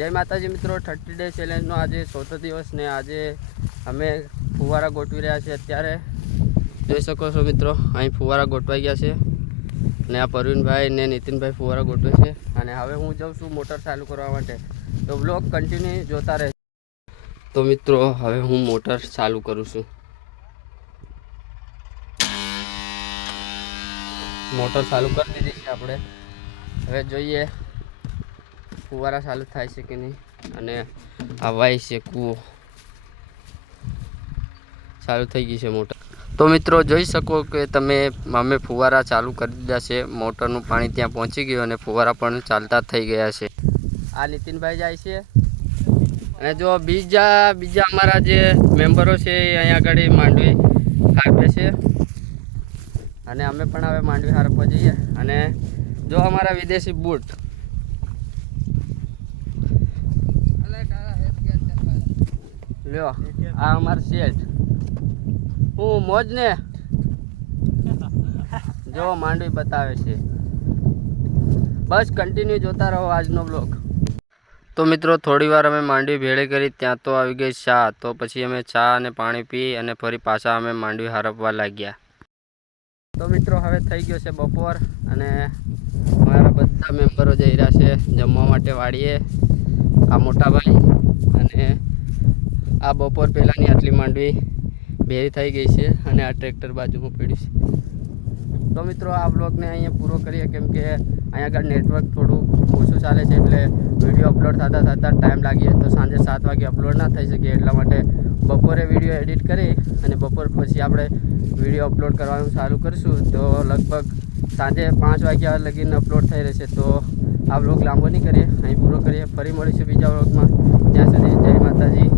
જય માતાજી મિત્રો, 30 ડે ચેલેન્જનો આજે ચોથો દિવસ ને આજે અમે ફુવારા ગોઠવી રહ્યા છીએ. અત્યારે જોઈ શકો છો મિત્રો, અહીં ફુવારા ગોઠવાઈ ગયા છે ને આ પરવીનભાઈ ને નીતિનભાઈ ફુવારા ગોઠવે છે. અને હવે હું જાઉં છું મોટર ચાલુ કરવા માટે, તો બ્લોગ કન્ટિન્યુ જોતા રહે. તો મિત્રો હવે હું મોટર ચાલુ કરું છું. મોટર ચાલુ કરી દીધી છે આપણે. હવે જોઈએ ફુવારા ચાલુ થાય છે કે નહીં. અને આ વાય છે કૂવો ચાલુ થઈ ગઈ છે મોટર. તો મિત્રો જોઈ શકો કે તમે અમે ફુવારા ચાલુ કરી દીધા છે. મોટરનું પાણી ત્યાં પહોંચી ગયું અને ફુવારા પણ ચાલતા થઈ ગયા છે. આ નીતિનભાઈ જાય છે અને જો બીજા અમારા જે મેમ્બરો છે એ અહીંયા આગળ માંડવી હારપે છે અને અમે પણ હવે માંડવી હારપવા જઈએ. અને જો અમારા વિદેશી બૂટ લ્યો, આ અમારું શેઠ હું મોજ ને જો માંડવી બતાવે છે. બસ કન્ટિન્યુ જોતા રહો આજનો બ્લોગ. તો મિત્રો થોડી વાર અમે માંડવી ભેળે કરી, ત્યાં તો આવી ગઈ ચા. તો પછી અમે ચા અને પાણી પી અને ફરી પાછા અમે માંડવી હારપવા લાગ્યા. તો મિત્રો હવે થઈ ગયો છે બપોર અને મારા બધા મેમ્બરો જઈ રહ્યા છે જમવા માટે વાડીએ. આ મોટાભાઈ અને આ બપોર પહેલાંની આટલી માંડવી ભેરી થઈ ગઈ છે અને આ ટ્રેક્ટર બાજુમાં પડ્યું છે. તો મિત્રો આ બ્લોગને અહીંયા પૂરો કરીએ, કેમ કે અહીંયા આગળ નેટવર્ક થોડું ઓછું ચાલે છે એટલે વિડીયો અપલોડ થતાં ટાઈમ લાગીએ તો સાંજે 7 વાગે અપલોડ ના થઈ શકે. એટલા માટે બપોરે વિડીયો એડિટ કરી અને બપોર પછી આપણે વિડીયો અપલોડ કરવાનું ચાલુ કરીશું. તો લગભગ સાંજે 5 વાગ્યા લગીને અપલોડ થઈ રહેશે. તો આ બ્લોગ લાંબો નહીં કરીએ, અહીં પૂરો કરીએ. ફરી મળીશું બીજા બ્લોગમાં. ત્યાં સુધી જય માતાજી.